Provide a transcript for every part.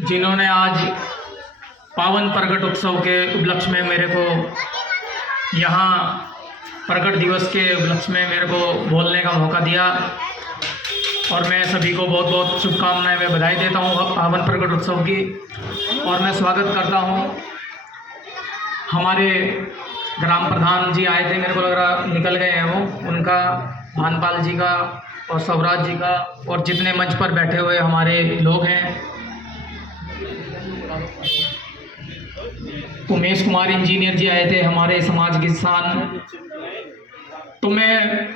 जिन्होंने आज पावन प्रगट उत्सव के उपलक्ष्य में मेरे को यहाँ प्रगट दिवस के उपलक्ष्य में मेरे को बोलने का मौका दिया, और मैं सभी को बहुत बहुत शुभकामनाएं व बधाई देता हूँ पावन प्रगट उत्सव की। और मैं स्वागत करता हूँ, हमारे ग्राम प्रधान जी आए थे, मेरे को लग रहा निकल गए हैं वो, उनका, भानपाल जी का और स्वराज जी का, और जितने मंच पर बैठे हुए हमारे लोग हैं, उमेश कुमार इंजीनियर जी आए थे, हमारे समाज के किसान। तो मैं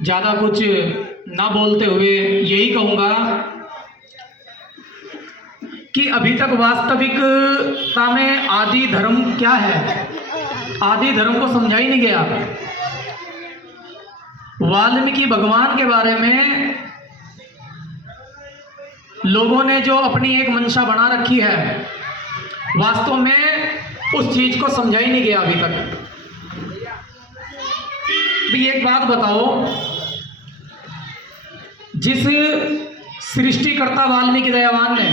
ज़्यादा कुछ ना बोलते हुए यही कहूँगा कि अभी तक वास्तविकता में आदि धर्म क्या है, आदि धर्म को समझा ही नहीं गया। वाल्मीकि भगवान के बारे में लोगों ने जो अपनी एक मंशा बना रखी है, वास्तव में उस चीज को समझा ही नहीं गया अभी तक। भी एक बात बताओ, जिस सृष्टिकर्ता वाल्मीकि दयावान ने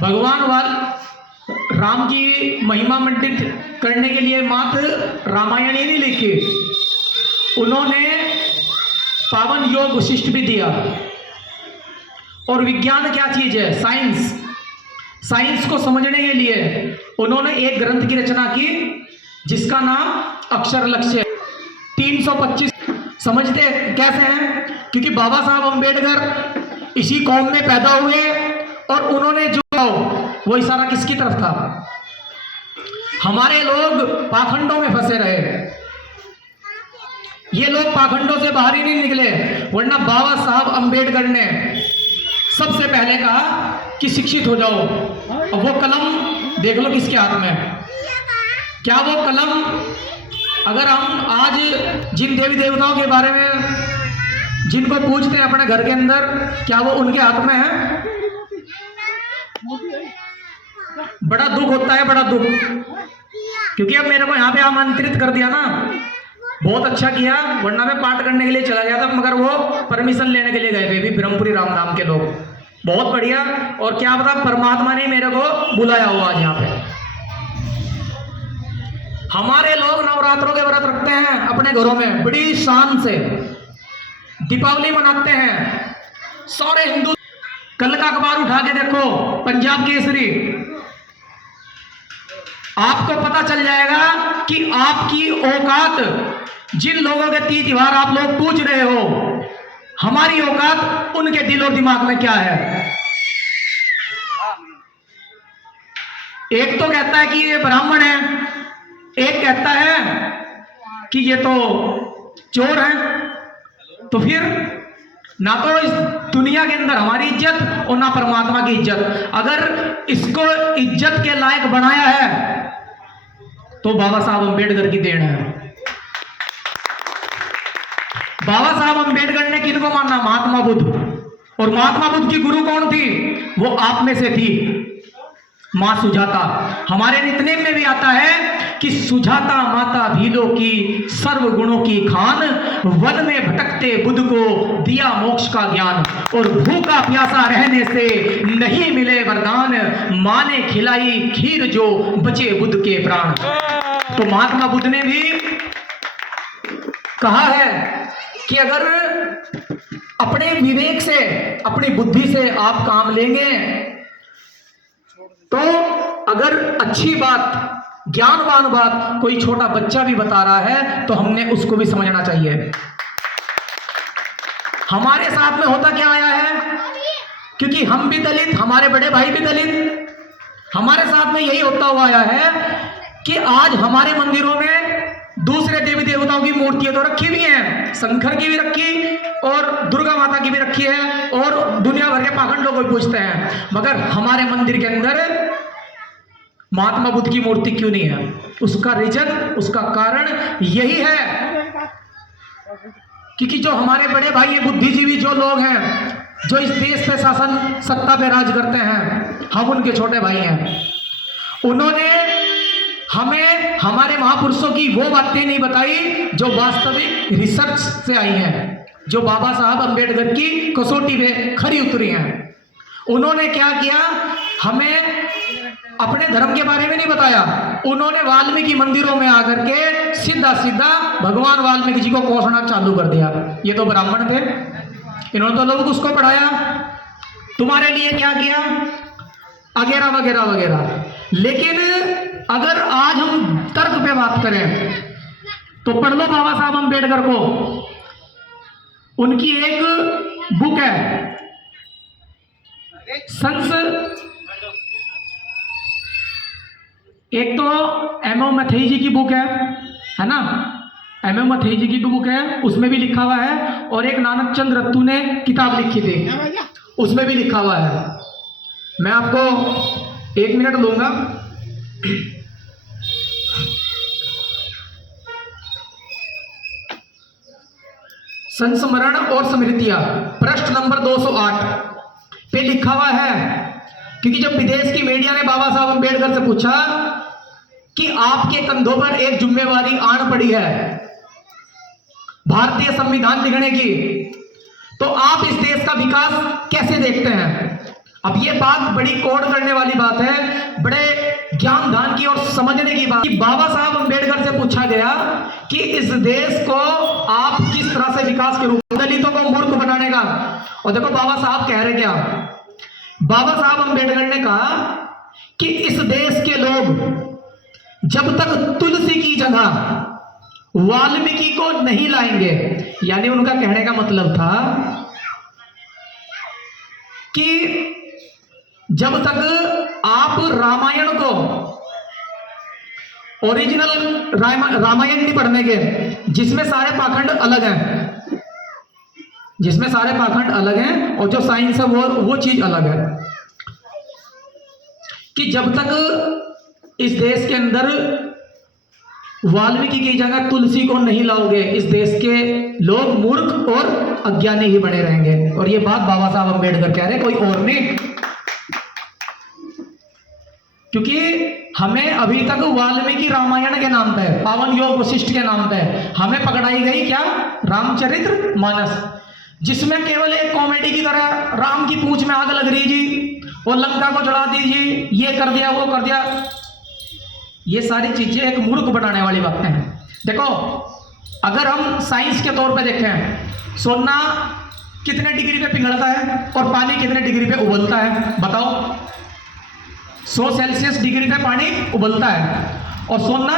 भगवान राम की महिमा मंडित करने के लिए मात्र रामायण ही नहीं लिखी, उन्होंने पावन योग वशिष्ठ भी दिया। और विज्ञान क्या चीज है, साइंस, साइंस को समझने के लिए उन्होंने एक ग्रंथ की रचना की जिसका नाम अक्षर लक्ष्य। 325 समझते कैसे हैं? क्योंकि बाबा साहब अम्बेडकर इसी कौम में पैदा हुए, और उन्होंने जो वो इशारा किसकी तरफ था? हमारे लोग पाखंडों में फंसे रहे, ये लोग पाखंडों से बाहर ही नहीं निकले, वरना बाबा साहब अम्बेडकर ने सबसे पहले कहा कि शिक्षित हो जाओ। और वो कलम देख लो किसके हाथ में है। क्या वो कलम, अगर हम आज जिन देवी देवताओं के बारे में जिनको पूछते हैं अपने घर के अंदर, क्या वो उनके हाथ में है? बड़ा दुख होता है, बड़ा दुख, क्योंकि अब मेरे को यहाँ पे आमंत्रित कर दिया ना, बहुत अच्छा किया, वरना मैं पाठ करने के लिए चला गया था, मगर वो परमिशन लेने के लिए गए थे भी ब्रह्मपुरी रामधाम के लोग, बहुत बढ़िया। और क्या पता परमात्मा ने मेरे को बुलाया हुआ आज यहाँ पे। हमारे लोग नवरात्रों के व्रत रखते हैं अपने घरों में, बड़ी शान से दीपावली मनाते हैं सारे हिंदू। कल का अखबार उठा के देखो, पंजाब केसरी, आपको पता चल जाएगा कि आपकी औकात, जिन लोगों के तीज त्योहार आप लोग पूछ रहे हो, हमारी औकात उनके दिल और दिमाग में क्या है। एक तो कहता है कि ये ब्राह्मण है, एक कहता है कि ये तो चोर है। तो फिर ना तो इस दुनिया के अंदर हमारी इज्जत और ना परमात्मा की इज्जत। अगर इसको इज्जत के लायक बनाया है तो बाबा साहब अम्बेडकर की देन है। बाबा साहब अम्बेडकर ने किनको माना? महात्मा बुद्ध। और महात्मा बुद्ध की गुरु कौन थी? वो आप में से थी, मां सुजाता। हमारे नितनेम में भी आता है कि सुजाता माता भीलों की सर्व गुणों की खान, वन में भटकते बुद्ध को दिया मोक्ष का ज्ञान, और भूखा प्यासा रहने से नहीं मिले वरदान, मां ने खिलाई खीर जो बचे बुद्ध के प्राण। तो महात्मा बुद्ध ने भी कहा है कि अगर अपने विवेक से, अपनी बुद्धि से आप काम लेंगे, तो अगर अच्छी बात, ज्ञानवान बात कोई छोटा बच्चा भी बता रहा है तो हमने उसको भी समझना चाहिए। हमारे साथ में होता क्या आया है? क्योंकि हम भी दलित, हमारे बड़े भाई भी दलित, हमारे साथ में यही होता हुआ आया है कि आज हमारे मंदिरों में दूसरे देवी देवताओं की मूर्तियां तो रखी हुई हैं, शंकर की भी रखी और दुर्गा माता की भी रखी है, और दुनिया भर के पाखंड लोग पूछते हैं, मगर हमारे मंदिर के अंदर महात्मा बुद्ध की मूर्ति क्यों नहीं है? उसका रीजन, उसका कारण यही है क्योंकि जो हमारे बड़े भाई बुद्धिजीवी जो लोग हैं, जो इस देश पे शासन सत्ता पे राज करते हैं, हम उनके छोटे भाई हैं। उन्होंने हमें हमारे महापुरुषों की वो बातें नहीं बताई जो वास्तविक रिसर्च से आई हैं। जो बाबा साहब अंबेडकर की कसौटी पे खरी उतरी हैं। उन्होंने क्या किया, हमें अपने धर्म के बारे में नहीं बताया, उन्होंने वाल्मीकि मंदिरों में आकर के सीधा सीधा भगवान वाल्मीकि जी को कोसना चालू कर दिया। ये तो ब्राह्मण थे, इन्होंने तो लोगों को उसको पढ़ाया, तुम्हारे लिए क्या किया, वगैरह वगैरह वगैरह। लेकिन अगर आज हम तर्क पे बात करें तो पढ़ लो बाबा साहब अंबेडकर को, उनकी एक बुक है एक तो एमओ मैथेई जी की बुक है ना, एमओ मैथेई जी की बुक है, उसमें भी लिखा हुआ है, और एक नानक चंद रत्तू ने किताब लिखी थी, उसमें भी लिखा हुआ है। मैं आपको 1 मिनट दूंगा। संस्मरण और स्मृतियां, पृष्ठ नंबर 208 पे लिखा हुआ है, क्योंकि जब विदेश की मीडिया ने बाबा साहब अंबेडकर से पूछा कि आपके कंधों पर एक जिम्मेवारी आन पड़ी है भारतीय संविधान लिखने की, तो आप इस देश का विकास कैसे देखते हैं। अब ये बात बड़ी कोड करने वाली बात है, बड़े ज्ञान दान की और समझने की बात। कि बाबा साहब अंबेडकर से पूछा गया कि इस देश को आप किस तरह से विकास के रूप में, दलितों को मूर्ख बनाने का। और देखो बाबा साहब कह रहे क्या, बाबा साहब अंबेडकर ने कहा कि इस देश के लोग जब तक तुलसी की जगह वाल्मीकि को नहीं लाएंगे, यानी उनका कहने का मतलब था कि जब तक आप रामायण को ओरिजिनल रामायण नहीं पढ़ने के, जिसमें सारे पाखंड अलग हैं, जिसमें सारे पाखंड अलग हैं और जो साइंस है वो चीज अलग है, कि जब तक इस देश के अंदर वाल्मीकि की जगह तुलसी को नहीं लाओगे, इस देश के लोग मूर्ख और अज्ञानी ही बने रहेंगे। और ये बात बाबा साहब अंबेडकर कह रहे, कोई और नहीं। क्योंकि हमें अभी तक वाल्मीकि रामायण के नाम पे, पावन योग वशिष्ठ के नाम पे हमें पकड़ाई गई क्या, रामचरित्र मानस, जिसमें केवल एक कॉमेडी की तरह राम की पूंछ में आग लग रही जी, वो लंका को जला दीजिए, ये कर दिया वो कर दिया। ये सारी चीजें एक मूर्ख बनाने वाली बातें हैं। देखो अगर हम साइंस के तौर पे देखें, सोना कितने डिग्री पे पिघलता है और पानी कितने डिग्री पे उबलता है, बताओ। 100 सेल्सियस डिग्री पे पानी उबलता है और सोना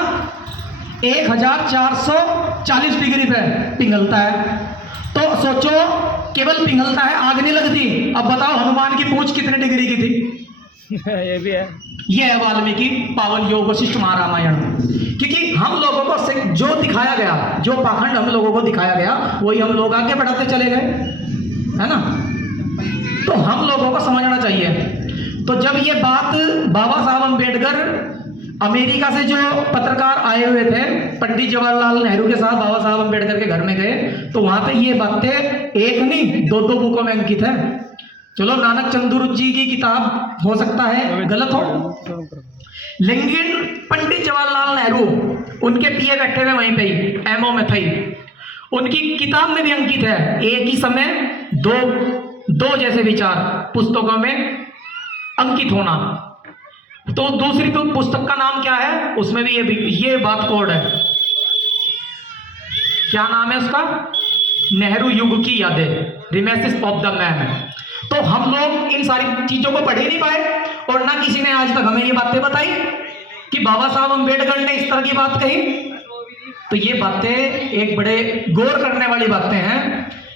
1440 डिग्री पे पिघलता है। तो सोचो केवल पिघलता है, आग नहीं लगती। अब बताओ हनुमान की पूंछ कितने डिग्री की थी। ये भी है, ये है वाल्मीकि पावन योग वशिष्ठ महारामायण। क्योंकि हम लोगों को जो दिखाया गया, जो पाखंड हम लोगों को दिखाया गया, वही हम लोग आगे बढ़ाते चले गए, है ना। तो हम लोगों को समझना चाहिए। तो जब ये बात बाबा साहब अंबेडकर अमेरिका से जो पत्रकार आए हुए थे, पंडित जवाहरलाल नेहरू के साथ बाबा साहब अंबेडकर के घर में गए, तो वहां पे ये बातें एक नहीं 2 बुकों में अंकित है। चलो नानक चंद्र जी की किताब हो सकता है गलत हो, लेकिन पंडित जवाहरलाल नेहरू उनके पिए बैठे हुए वहीं पे ही एमओ मैथेई, उनकी किताब में भी अंकित है, एक ही समय दो जैसे विचार पुस्तकों में अंकित होना। तो दूसरी तो पुस्तक का नाम क्या है, उसमें भी ये बात कोड है। क्या नाम है उसका, नेहरू युग की यादें, रिमेसेस ऑफ द मैन। तो हम लोग इन सारी चीजों को पढ़ ही नहीं पाए, और ना किसी ने आज तक हमें ये बातें बताई कि बाबा साहब अंबेडकर ने इस तरह की बात कही। तो ये बातें एक बड़े गौर करने वाली बातें हैं,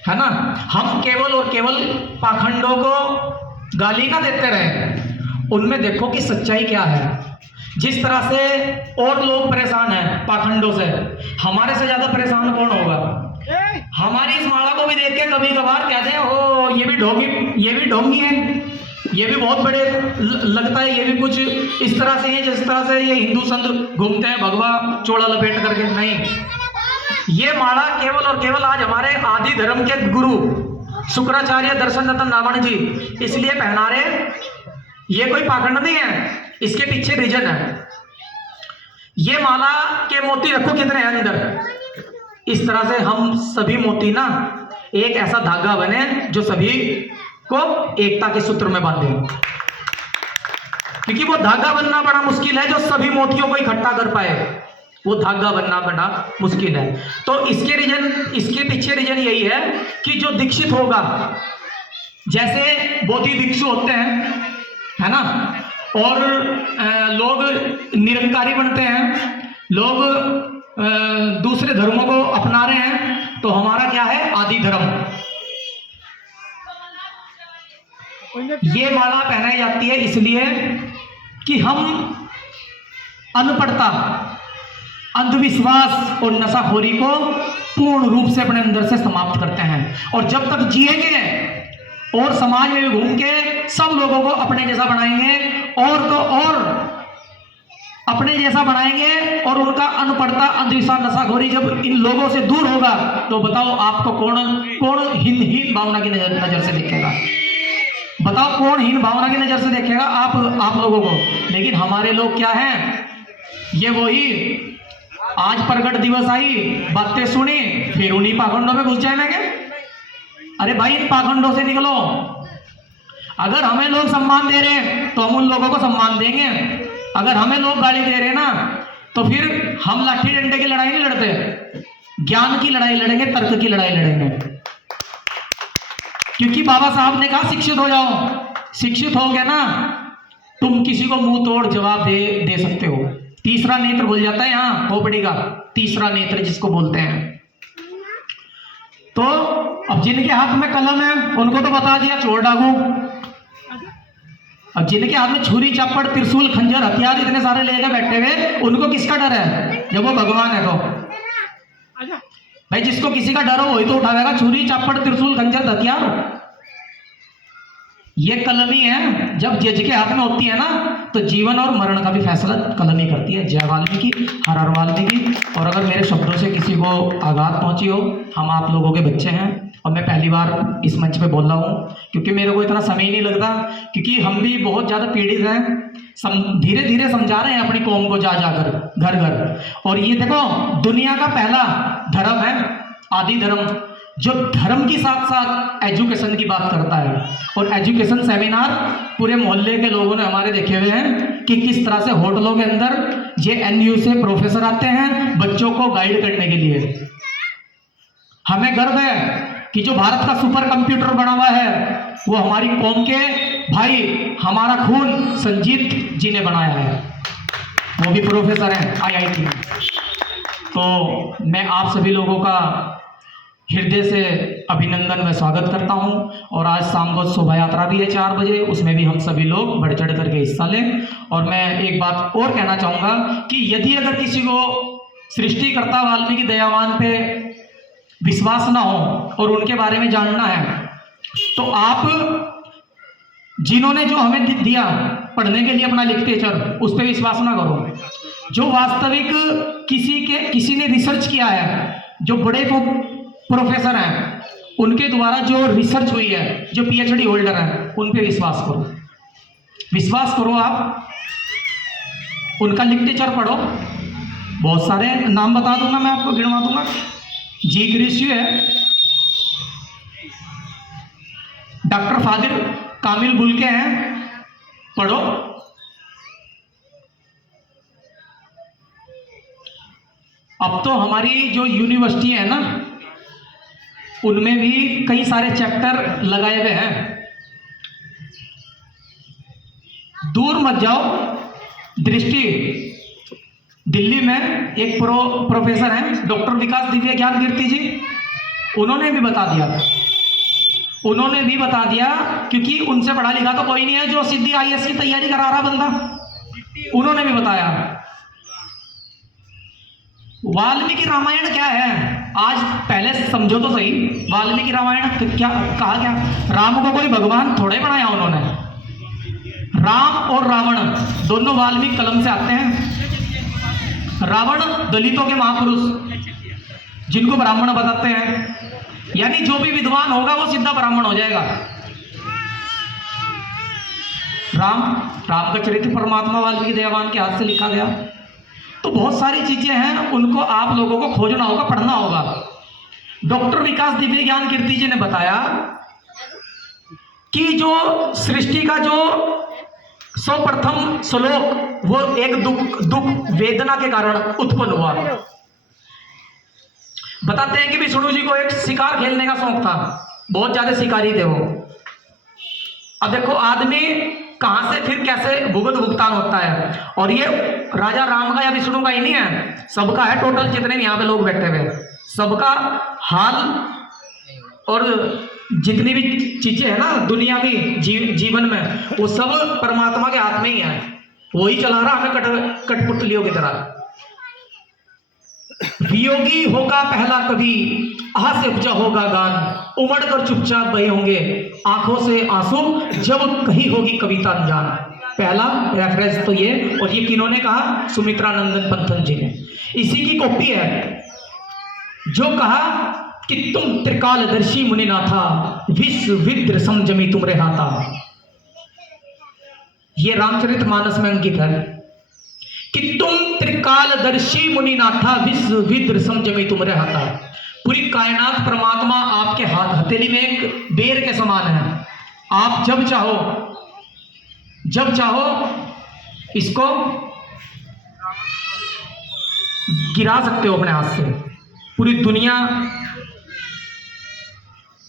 है ना। हम केवल और केवल पाखंडों को गाली ना देते रहे, उनमें देखो कि सच्चाई क्या है। जिस तरह से और लोग परेशान हैं पाखंडों से, हमारे से ज्यादा परेशान कौन होगा। हमारी इस माला को भी देख के कभी कभार कहते हैं ओ ये भी ढोंगी है, ये भी बहुत बड़े लगता है, ये भी कुछ इस तरह से है जिस तरह से ये हिंदू संत घूमते हैं भगवा चोला लपेट करके। नहीं, ये माला केवल और केवल आज हमारे आदि धर्म के गुरु शुक्राचार्य दर्शन रतन रावण जी इसलिए पहना रहे, ये कोई पाखंड नहीं है, इसके पीछे रीजन है। ये माला के मोती रखो कितने हैं अंदर, इस तरह से हम सभी मोती ना एक ऐसा धागा बने जो सभी को एकता के सूत्र में बांधे, क्योंकि वो धागा बनना बड़ा मुश्किल है जो सभी मोतियों को इकट्ठा कर पाए, वो धागा बनना बड़ा मुश्किल है। तो इसके पीछे रीजन यही है कि जो दीक्षित होगा, जैसे बोधि भिक्षु होते हैं, है ना, और लोग निरंकारी बनते हैं, लोग दूसरे धर्मों को अपना रहे हैं, तो हमारा क्या है, आदि धर्म। ये माला पहनाई जाती है इसलिए कि हम अनपढ़ता, अंधविश्वास और नशाखोरी को पूर्ण रूप से अपने अंदर से समाप्त करते हैं, और जब तक जिएंगे और समाज में घूम के सब लोगों को अपने जैसा बनाएंगे, और तो और अपने जैसा बनाएंगे, और उनका अनपढ़ता, अंधविश्वास, नशाखोरी जब इन लोगों से दूर होगा, तो बताओ आपको कौन हीन भावना की नजर से देखेगा? बताओ कौन हीन भावना की नजर से देखेगा? आप लोगों को। लेकिन हमारे लोग क्या हैं, ये वही आज प्रगट दिवस आई, बातें सुनी, फिर उन्हीं पाखंडों में घुस जाएंगे। अरे भाई, इन पाखंडों से निकलो। अगर हमें लोग सम्मान दे रहे हैं तो हम उन लोगों को सम्मान देंगे, अगर हमें लोग गाली दे रहे हैं ना, तो फिर हम लाठी डंडे की लड़ाई नहीं लड़ते, ज्ञान की लड़ाई लड़ेंगे, तर्क की लड़ाई लड़ेंगे। क्योंकि बाबा साहब ने कहा शिक्षित हो जाओ। शिक्षित हो गया ना, तुम किसी को मुंह तोड़ जवाब दे सकते हो। तीसरा नेत्र भूल जाता है यहाँ खोपड़ी का, तीसरा नेत्र जिसको बोलते हैं। तो अब जिनके हाथ में कलम है उनको तो बता दिया, छोड़ डागू। अब जिनके हाथ में छुरी, चापड़, त्रिशूल, खंजर, हथियार इतने सारे लेके बैठे हुए, उनको किसका डर है? जब वो भगवान है तो भाई, जिसको किसी का डर हो वही तो उठावेगा छुरी, चापड़, त्रिशूल, खंजर, हथियार। ये कलम ही है। जब जज के हाथ में होती है ना, तो जीवन और मरण का भी फैसला कलम ही करती है। जय वाल्मीकि, हर हर वाल्मीकि। और अगर मेरे शब्दों से किसी को आघात पहुंची हो, हम आप लोगों के बच्चे हैं, और मैं पहली बार इस मंच पे बोल रहा हूँ, क्योंकि मेरे को इतना समय ही नहीं लगता, क्योंकि हम भी बहुत ज़्यादा पीड़ित हैं। धीरे धीरे समझा रहे हैं अपनी कौम को, जा जाकर घर घर। और ये देखो, दुनिया का पहला धर्म है आदि धर्म, जो धर्म के साथ साथ एजुकेशन की बात करता है। और एजुकेशन सेमिनार पूरे मोहल्ले के लोगों ने हमारे देखे हुए हैं कि किस तरह से होटलों के अंदर JNU से प्रोफेसर आते हैं बच्चों को गाइड करने के लिए। हमें गर्व है कि जो भारत का सुपर कंप्यूटर बना हुआ है वो हमारी कौम के भाई, हमारा खून संजीत जी ने बनाया है, वो भी प्रोफेसर हैं IIT में। तो मैं आप सभी लोगों का हृदय से अभिनंदन में स्वागत करता हूं। और आज शाम को शोभा यात्रा भी है 4 बजे, उसमें भी हम सभी लोग बढ़ चढ़ करके हिस्सा लें। और मैं एक बात और कहना चाहूँगा कि यदि अगर किसी को सृष्टिकर्ता वाल्मीकि दयावान पे विश्वास ना हो और उनके बारे में जानना है, तो आप जिन्होंने जो हमें दिया पढ़ने के लिए अपना लिटरेचर, उस पर विश्वास ना करो। जो वास्तविक किसी ने रिसर्च किया है, जो बड़े प्रोफेसर हैं, उनके द्वारा जो रिसर्च हुई है, जो PhD होल्डर हैं, उन पे विश्वास करो। विश्वास करो, आप उनका लिटरेचर पढ़ो। बहुत सारे नाम बता दूंगा मैं, आपको गिनवा दूंगा। जी ग्रीष्य है, डॉक्टर फादिल कामिल बुल्के हैं, पढ़ो। अब तो हमारी जो यूनिवर्सिटी है ना, उनमें भी कई सारे चैप्टर लगाए हुए हैं। दूर मत जाओ, दृष्टि दिल्ली में एक प्रोफेसर हैं डॉक्टर विकास दिव्य ज्ञान कीर्ति जी, उन्होंने भी बता दिया, क्योंकि उनसे पढ़ा लिखा तो कोई नहीं है जो सीधी IAS की तैयारी करा रहा बंदा। उन्होंने भी बताया वाल्मीकि रामायण क्या है। आज पहले समझो तो सही, वाल्मीकि रामायण क्या कहा? क्या राम को कोई भगवान थोड़े बनाया उन्होंने। राम और रावण दोनों वाल्मीकि कलम से आते हैं। रावण दलितों के महापुरुष, जिनको ब्राह्मण बताते हैं, यानी जो भी विद्वान होगा वो सीधा ब्राह्मण हो जाएगा। राम का चरित्र परमात्मा वाल्मीकि दयावान के हाथ से लिखा गया। तो बहुत सारी चीजें हैं, उनको आप लोगों को खोजना होगा, पढ़ना होगा। डॉक्टर विकास दिव्य ज्ञान कीर्ति जी ने बताया कि जो सृष्टि का जो सर्वप्रथम श्लोक वो एक दुख वेदना के कारण उत्पन्न हुआ। बताते हैं कि विष्णु जी को एक शिकार खेलने का शौक था, बहुत ज्यादा शिकारी थे वो। अब देखो आदमी कहां से फिर कैसे भुगतान होता है, और ये राजा राम का या विष्णु का ही नहीं है, सबका है। टोटल जितने भी यहाँ पे लोग बैठे हुए सबका हाल और जितनी भी चीजें है ना दुनियावी जीवन में, वो सब परमात्मा के हाथ में ही है। वही चला रहा हमें कठपुतलियों की तरह। वियोगी होगा पहला कभी, आह से उपजा होगा गान, उमड़ कर चुपचाप बहे होंगे आंखों से आंसू, जब कहीं होगी कविता अनजान। पहला रेफरेंस तो ये, और ये किन्होंने कहा? सुमित्रा नंदन पंथन जी ने। इसी की कॉपी है जो कहा कि तुम त्रिकालदर्शी मुनिनाथा, विश्व विद्र समझमी तुम रहाता। ये रामचरितमानस में अंकित है कि तुम त्रिकालदर्शी मुनिनाथा, विश्व विद्र समझमी तुम रहाता। पूरी कायनात परमात्मा आपके हाथ हथेली में एक बेर के समान है। आप जब चाहो इसको गिरा सकते हो अपने हाथ से। पूरी दुनिया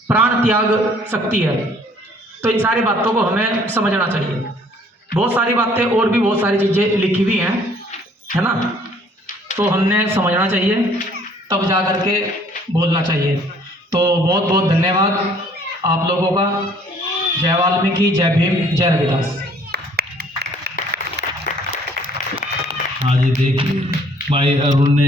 प्राण त्याग सकती है। तो इन सारी बातों को हमें समझना चाहिए। बहुत सारी बातें और भी बहुत सारी चीजें लिखी हुई हैं, है ना, तो हमने समझना चाहिए, तब जा करके बोलना चाहिए। तो बहुत बहुत धन्यवाद आप लोगों का। जय वाल्मीकि, जय भीम, जय रविदास। हाँ जी, देखिए भाई अरुण ने